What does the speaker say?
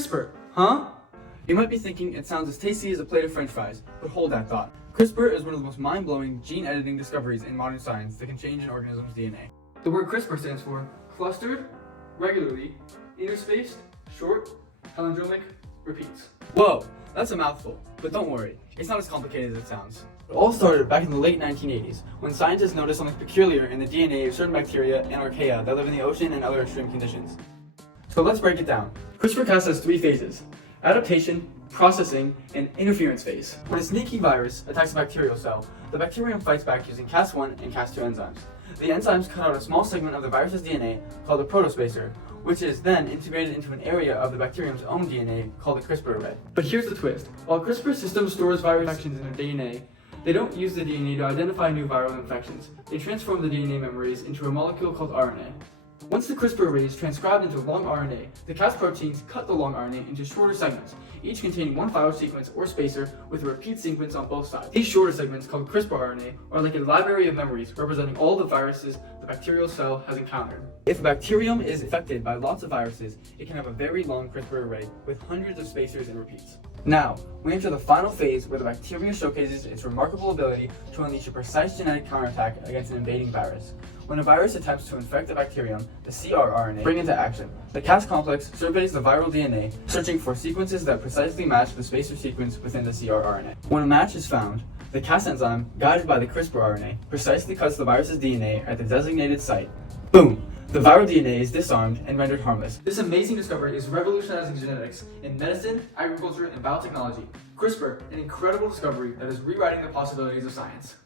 CRISPR, huh? You might be thinking it sounds as tasty as a plate of french fries, but hold that thought. CRISPR is one of the most mind-blowing gene editing discoveries in modern science that can change an organism's DNA. The word CRISPR stands for clustered, regularly, interspaced, short, palindromic, repeats. Whoa, that's a mouthful, but don't worry, it's not as complicated as it sounds. It all started back in the late 1980s, when scientists noticed something peculiar in the DNA of certain bacteria and archaea that live in the ocean and other extreme conditions. So let's break it down. CRISPR-Cas has three phases: adaptation, processing, and interference phase. When a sneaky virus attacks a bacterial cell, the bacterium fights back using Cas1 and Cas2 enzymes. The enzymes cut out a small segment of the virus's DNA called a protospacer, which is then integrated into an area of the bacterium's own DNA called a CRISPR array. But here's the twist. While CRISPR system stores virus infections in their DNA, they don't use the DNA to identify new viral infections. They transform the DNA memories into a molecule called RNA. Once the CRISPR array is transcribed into long RNA, the Cas proteins cut the long RNA into shorter segments, each containing one viral sequence or spacer with a repeat sequence on both sides. These shorter segments, called CRISPR RNA, are like a library of memories representing all the viruses the bacterial cell has encountered. If a bacterium is infected by lots of viruses, it can have a very long CRISPR array with hundreds of spacers and repeats. Now, we enter the final phase where the bacteria showcases its remarkable ability to unleash a precise genetic counterattack against an invading virus. When a virus attempts to infect the bacterium, the CRRNA spring into action. The Cas complex surveys the viral DNA, searching for sequences that precisely match the spacer sequence within the CRRNA. When a match is found, the Cas enzyme, guided by the CRISPR RNA, precisely cuts the virus's DNA at the designated site. Boom! The viral DNA is disarmed and rendered harmless. This amazing discovery is revolutionizing genetics in medicine, agriculture, and biotechnology. CRISPR, an incredible discovery that is rewriting the possibilities of science.